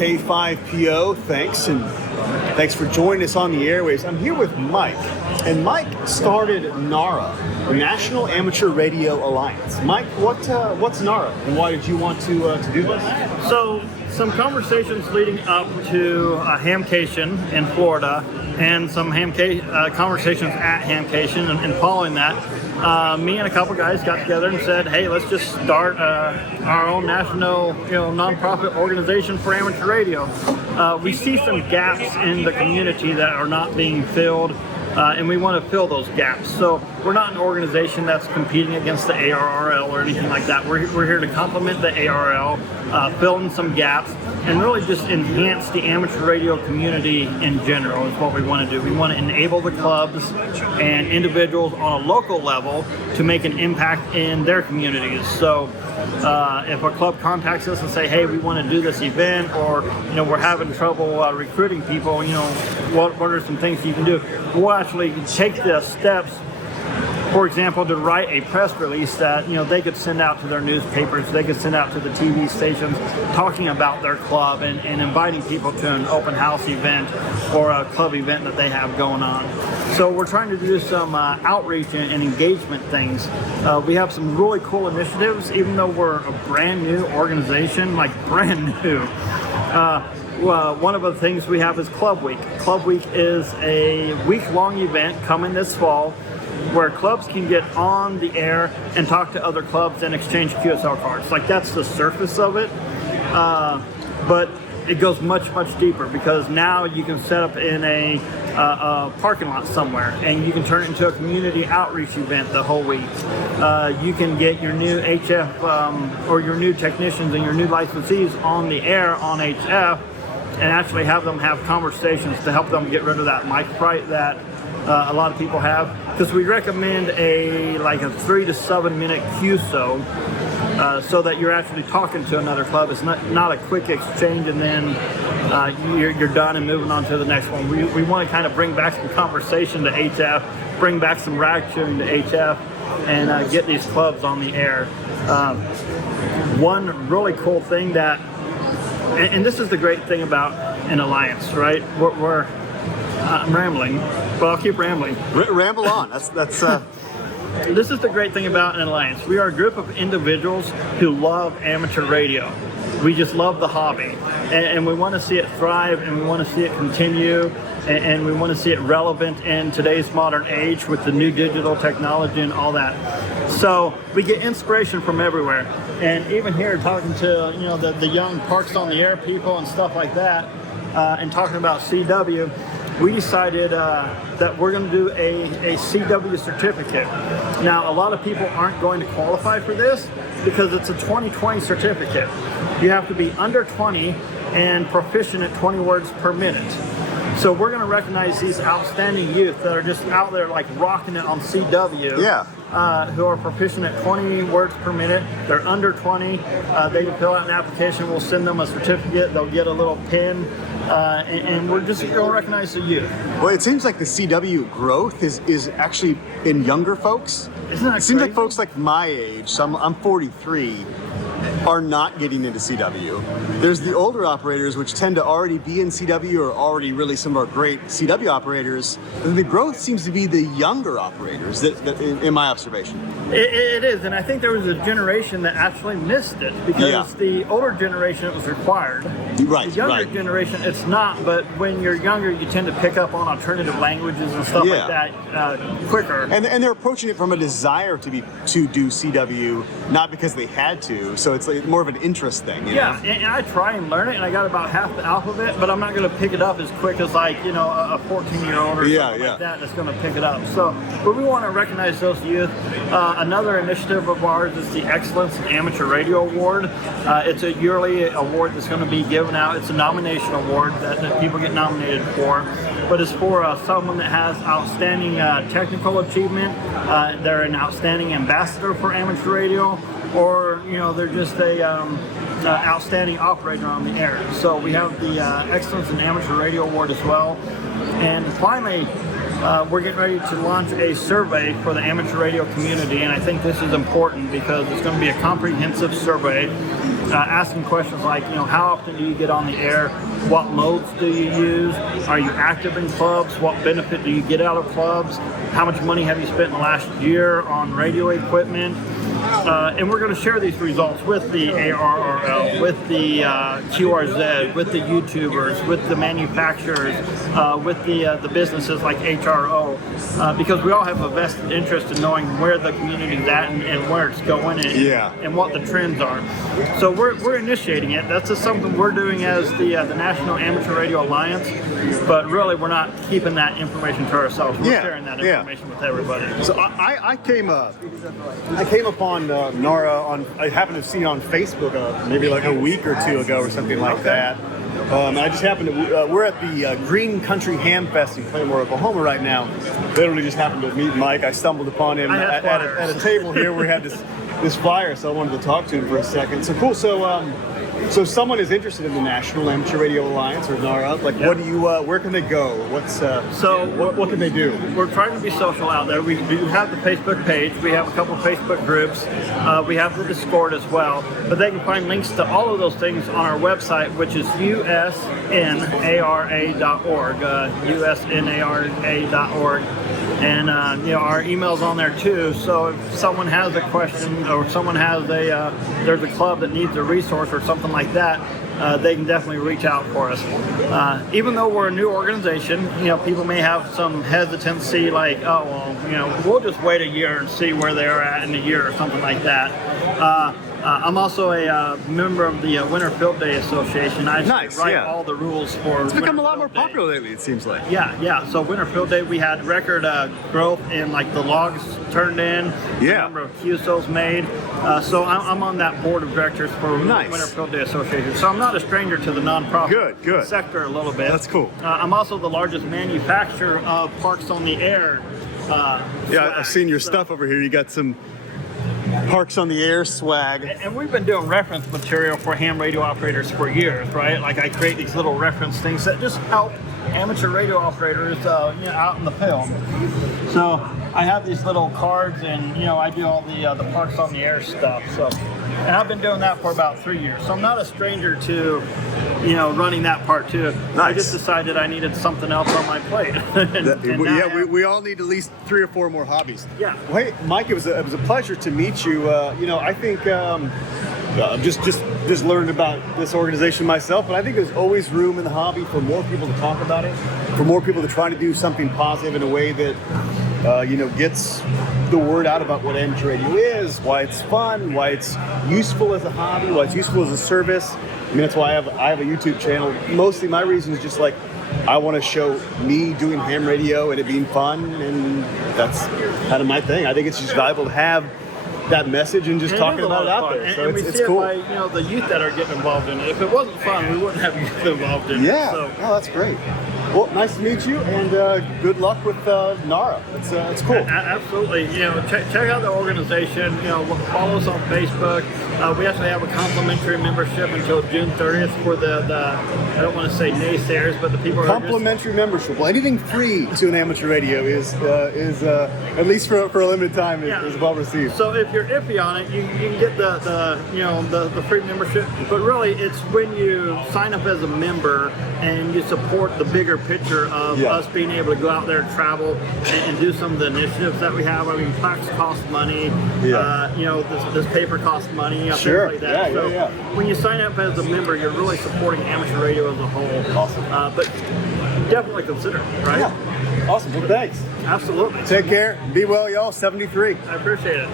K5PO, thanks, and thanks for joining us on the airwaves. I'm here with Mike, and Mike started NARA, the National Amateur Radio Alliance. Mike, what's NARA, and why did you want to do this? So, some conversations leading up to Hamcation in Florida, and some conversations at Hamcation, and following that, me and a couple guys got together and said, hey, let's just start our own national nonprofit organization for amateur radio. We see some gaps in the community that are not being filled, and we want to fill those gaps. So we're not an organization that's competing against the ARRL or anything like that. We're here to complement the ARRL, fill in some gaps, and really just enhance the amateur radio community in general is what we want to do. We want to enable the clubs and individuals on a local level to make an impact in their communities. So if a club contacts us and say, hey, we want to do this event, or we're having trouble recruiting people, what are some things you can do? We'll actually take the steps, for example, to write a press release that they could send out to their newspapers, they could send out to the TV stations, talking about their club and inviting people to an open house event or a club event that they have going on. So we're trying to do some outreach and engagement things. We have some really cool initiatives, even though we're a brand new organization, like brand new. One of the things we have is Club Week. Club Week is a week-long event coming this fall, where clubs can get on the air and talk to other clubs and exchange QSL cards. Like, that's the surface of it, but it goes much, much deeper, because now you can set up in a parking lot somewhere, and you can turn it into a community outreach event the whole week. You can get your new HF or your new technicians and your new licensees on the air on HF, and actually have them have conversations to help them get rid of that mic fright that a lot of people have, because we recommend a 3 to 7 minute QSO, so that you're actually talking to another club. It's not a quick exchange and then you're done and moving on to the next one. We want to kind of bring back some conversation to HF, bring back some rag tuning to HF, and get these clubs on the air. One really cool thing that, and this is the great thing about an alliance, right? I'm rambling, but I'll keep rambling. Ramble on. That's. This is the great thing about an alliance. We are a group of individuals who love amateur radio. We just love the hobby, and we want to see it thrive, and we want to see it continue, and we want to see it relevant in today's modern age with the new digital technology and all that. So we get inspiration from everywhere, and even here talking to the young Parks on the Air people and stuff like that, and talking about CW. We decided that we're going to do a CW certificate. Now, a lot of people aren't going to qualify for this because it's a 2020 certificate. You have to be under 20 and proficient at 20 words per minute. So we're going to recognize these outstanding youth that are just out there like rocking it on CW. Yeah. Who are proficient at 20 words per minute. They're under 20. They can fill out an application. We'll send them a certificate. They'll get a little pin. And we're just going to recognize the youth. Well, it seems like the CW growth is actually in younger folks. Isn't that It seems like crazy? folks like my age, so I'm 43, are not getting into CW. There's the older operators, which tend to already be in CW, or already really some of our great CW operators. And the growth seems to be the younger operators, that in my observation. It is, and I think there was a generation that actually missed it, because the older generation, it was required. Right, The younger right. generation, it's not, but when you're younger, you tend to pick up on alternative languages and stuff like that quicker. And they're approaching it from a desire to do CW, not because they had to. So it's like more of an interest thing. You know? And I try and learn it, and I got about half the alphabet, but I'm not going to pick it up as quick as a 14-year-old or something like that that's going to pick it up. So, but we want to recognize those youth. Another initiative of ours is the Excellence in Amateur Radio Award. It's a yearly award that's going to be given out. It's a nomination award that people get nominated for, but it's for someone that has outstanding technical achievement. They're an outstanding ambassador for amateur radio, or they're just a outstanding operator on the air. So we have the Excellence in Amateur Radio Award as well. And finally, we're getting ready to launch a survey for the amateur radio community, and I think this is important because it's going to be a comprehensive survey asking questions like, how often do you get on the air? What modes do you use? Are you active in clubs? What benefit do you get out of clubs? How much money have you spent in the last year on radio equipment? And we're going to share these results with the ARRL, with the QRZ, with the YouTubers, with the manufacturers, with the businesses like HRO, because we all have a vested interest in knowing where the community's at and where it's going and what the trends are. So we're initiating it. That's just something we're doing as the National Amateur Radio Alliance, but really we're not keeping that information to ourselves. We're sharing that information with everybody. So I came upon NARA I happened to have seen it on Facebook maybe like a week or two ago or something like that. I just happened to, we're at the Green Country Hamfest in Claremore, Oklahoma right now. Literally just happened to meet Mike. I stumbled upon him at a table here where we had this flyer, so I wanted to talk to him for a second. So cool. So someone is interested in the National Amateur Radio Alliance or NARA. Like, what do you? Where can they go? What can they do? We're trying to be social out there. We do have the Facebook page. We have a couple of Facebook groups. We have the Discord as well. But they can find links to all of those things on our website, which is usnara.org. usnara.org. And our email's on there too. So if someone has a question or someone has there's a club that needs a resource or something like that, they can definitely reach out for us. Even though we're a new organization, people may have some hesitancy, like, we'll just wait a year and see where they're at in a year or something like that. I'm also a member of the Winter Field Day Association. I write all the rules for. It's become a lot more popular lately, it seems like. Yeah. So Winter Field Day, we had record growth in like the logs turned in, the number of QSOs made. So I'm on that board of directors for Winter Field Day Association. So I'm not a stranger to the nonprofit sector a little bit. That's cool. I'm also the largest manufacturer of Parks on the Air. I've seen your stuff over here. You got some Parks on the Air swag. And we've been doing reference material for ham radio operators for years, right? Like I create these little reference things that just help amateur radio operators out in the field. So I have these little cards and I do all the Parks on the Air stuff. So, and I've been doing that for about 3 years. So I'm not a stranger to running that part too. Nice. I just decided I needed something else on my plate. We all need at least 3 or 4 more hobbies. Yeah. Well, hey, Mike, it was a pleasure to meet you. I think just learned about this organization myself, but I think there's always room in the hobby for more people to talk about it, for more people to try to do something positive in a way that gets the word out about what amateur radio is, why it's fun, why it's useful as a hobby, why it's useful as a service. I mean, that's why I have a YouTube channel. Mostly my reason is just like, I want to show me doing ham radio and it being fun, and that's kind of my thing. I think it's just valuable to have that message and just talking about it out there. So it's cool. And we see it by the youth that are getting involved in it. If it wasn't fun, we wouldn't have youth involved in it. Yeah, So. no, that's great. Well, nice to meet you, and good luck with NARA. It's cool. Absolutely. Check out the organization. Follow us on Facebook. We actually have a complimentary membership until June 30th for the I don't want to say naysayers, but the people complimentary membership. Well, anything free to an amateur radio is at least for a limited time is well received. So if you're iffy on it, you can get the free membership. But really, it's when you sign up as a member and you support the bigger picture of us being able to go out there and travel and do some of the initiatives that we have. I mean, plaques cost money. This paper costs money. Sure. Things like that. So when you sign up as a member, you're really supporting amateur radio as a whole. Awesome. But definitely consider it, right? Yeah. Awesome. Well, thanks. Absolutely. Take care. Be well, y'all. 73. I appreciate it.